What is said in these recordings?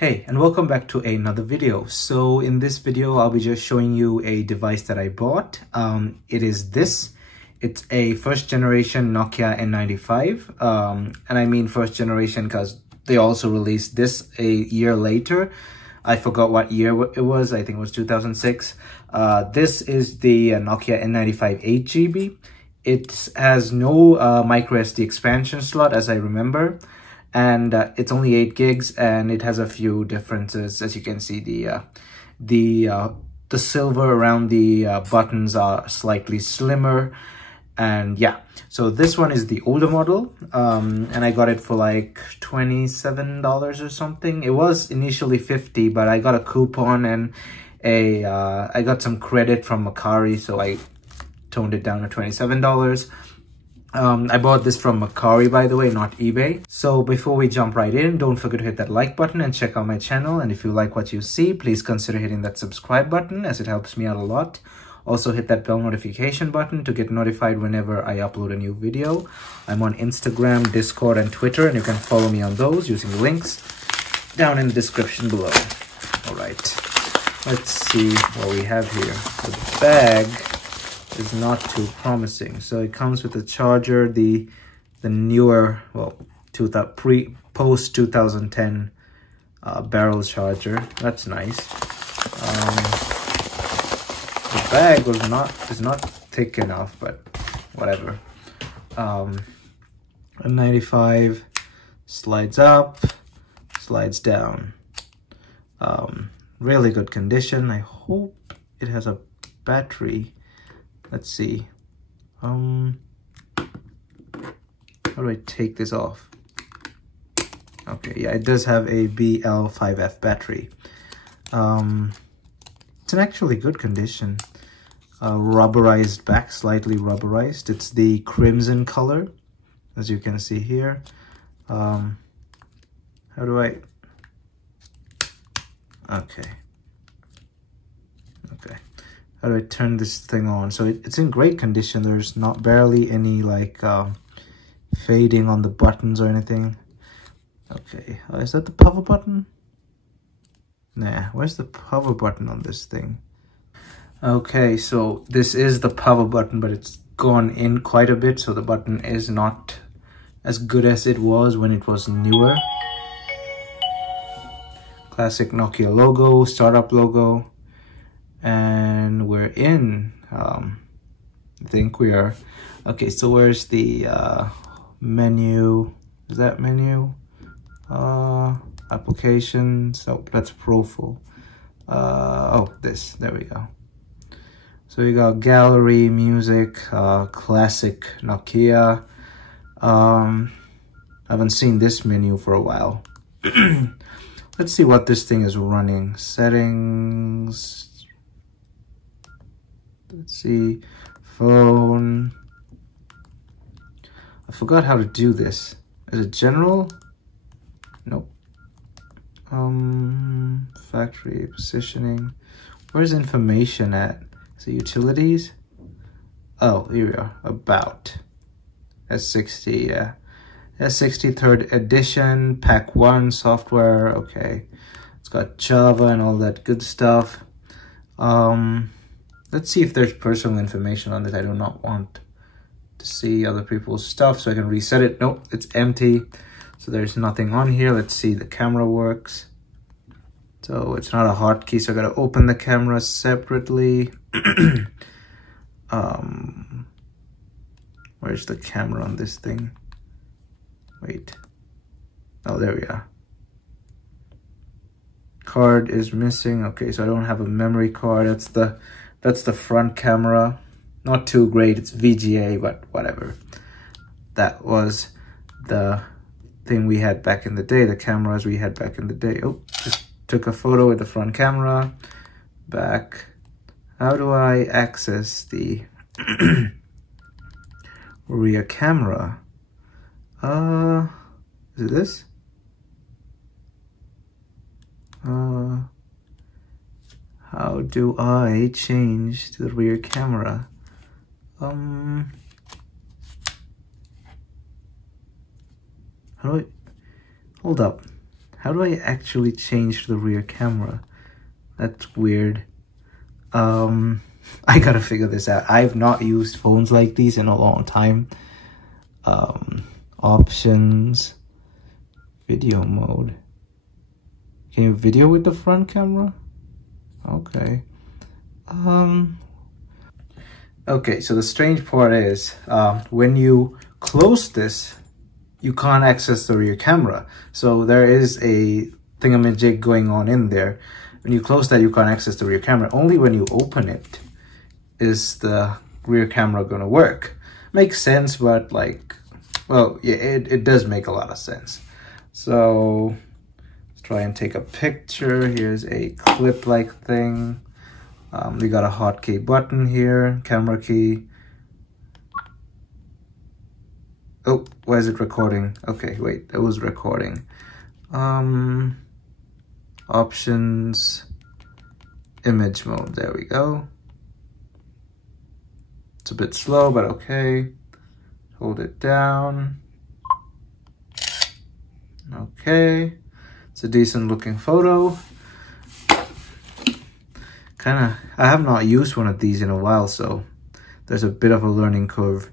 Hey, and welcome back to another video. So in this video, I'll be just showing you a device that I bought. It is this. It's a first generation Nokia N95. And I mean first generation because they also released this a year later. I forgot what year it was. I think it was 2006. This is the Nokia N95 8GB. It has no micro SD expansion slot, as I remember. And it's only 8 gigs, and it has a few differences. As you can see, the silver around the buttons are slightly slimmer, and yeah. So this one is the older model, and I got it for like $27 or something. It was initially $50, but I got a coupon and I got some credit from Macari, so I toned it down to $27. I bought this from Macari, by the way, not eBay. So before we jump right in, don't forget to hit that like button and check out my channel. And if you like what you see, please consider hitting that subscribe button, as it helps me out a lot. Also hit that bell notification button to get notified whenever I upload a new video. I'm on Instagram, Discord, and Twitter, and you can follow me on those using the links down in the description below. All right, let's see what we have here. The bag is not too promising. So it comes with a charger, the newer, well, post 2010 barrel charger. That's nice. The bag is not thick enough, but whatever. A 95 slides up, slides down. Really good condition. I hope it has a battery. Let's see. How do I take this off? Okay, yeah, it does have a BL5F battery. It's in actually good condition. Rubberized back, slightly rubberized. It's the crimson color, as you can see here. How do I... Okay. How do I turn this thing on? So it's in great condition. There's not barely any like fading on the buttons or anything. Okay, is that the power button? Nah, where's the power button on this thing? Okay, so this is the power button, but it's gone in quite a bit. So the button is not as good as it was when it was newer. Classic Nokia logo, startup logo. And we're in, I think we are. Okay, so where's the menu? Is that menu? Applications. Oh, that's profile. Oh, this, there we go. So we got gallery, music, classic Nokia. I haven't seen this menu for a while. Let's see what this thing is running. Settings. Let's see, phone. I forgot how to do this. Is it general? Nope. Factory positioning. Where's information at? Is it utilities? Oh, here we are. About. S60, yeah. S60 3rd edition, pack 1 software. Okay. It's got Java and all that good stuff. Let's see if there's personal information on this. I do not want to see other people's stuff, so I can reset it. Nope, it's empty. So there's nothing on here. Let's see, the camera works. So it's not a hotkey, so I gotta open the camera separately. Where's the camera on this thing? Wait. Oh, there we are. Card is missing. Okay, so I don't have a memory card. That's the front camera. Not too great, it's VGA, but whatever. That was the thing we had back in the day, the cameras we had back in the day. Oh, just took a photo with the front camera. Back. How do I access the rear camera? Is it this? How do I change to the rear camera? How do I... Hold up. how do I actually change the rear camera? That's weird. I gotta figure this out. I've not used phones like these in a long time. Options, video mode. Can you video with the front camera? Okay. Okay, so the strange part is when you close this, you can't access the rear camera. So there is a thingamajig going on in there. When you close that, you can't access the rear camera. Only when you open it is the rear camera gonna work. Makes sense, but like, well, yeah, it does make a lot of sense. So let's try and take a picture. Here's a clip-like thing. We got a hotkey button here, camera key. Oh, why is it recording? Okay, wait, it was recording. Options, image mode, there we go. It's a bit slow, but okay. Hold it down. Okay, it's a decent looking photo. I have not used one of these in a while, so there's a bit of a learning curve.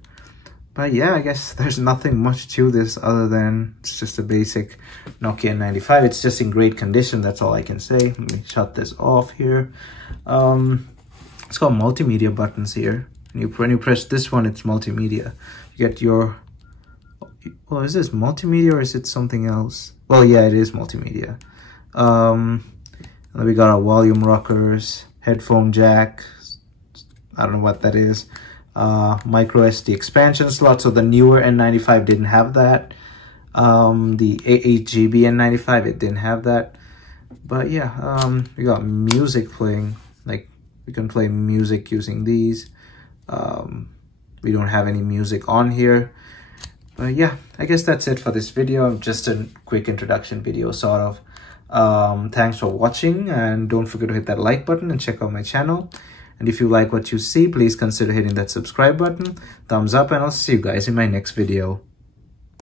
But yeah, I guess there's nothing much to this other than it's just a basic Nokia N95. It's just in great condition, that's all I can say. Let me shut this off here. It's got multimedia buttons here. When you press this one, it's multimedia. You get your... Well, is this multimedia or is it something else? Well, yeah, it is multimedia. And then we got our volume rockers, headphone jack. I don't know what that is. Micro SD expansion slot. So the newer N95 didn't have that. The 8GB N95, it didn't have that. But yeah, we got music playing. Like, we can play music using these. We don't have any music on here. But yeah, I guess that's it for this video. Just a quick introduction video, sort of. Thanks for watching, and don't forget to hit that like button and check out my channel. And if you like what you see, please consider hitting that subscribe button, thumbs up, and I'll see you guys in my next video.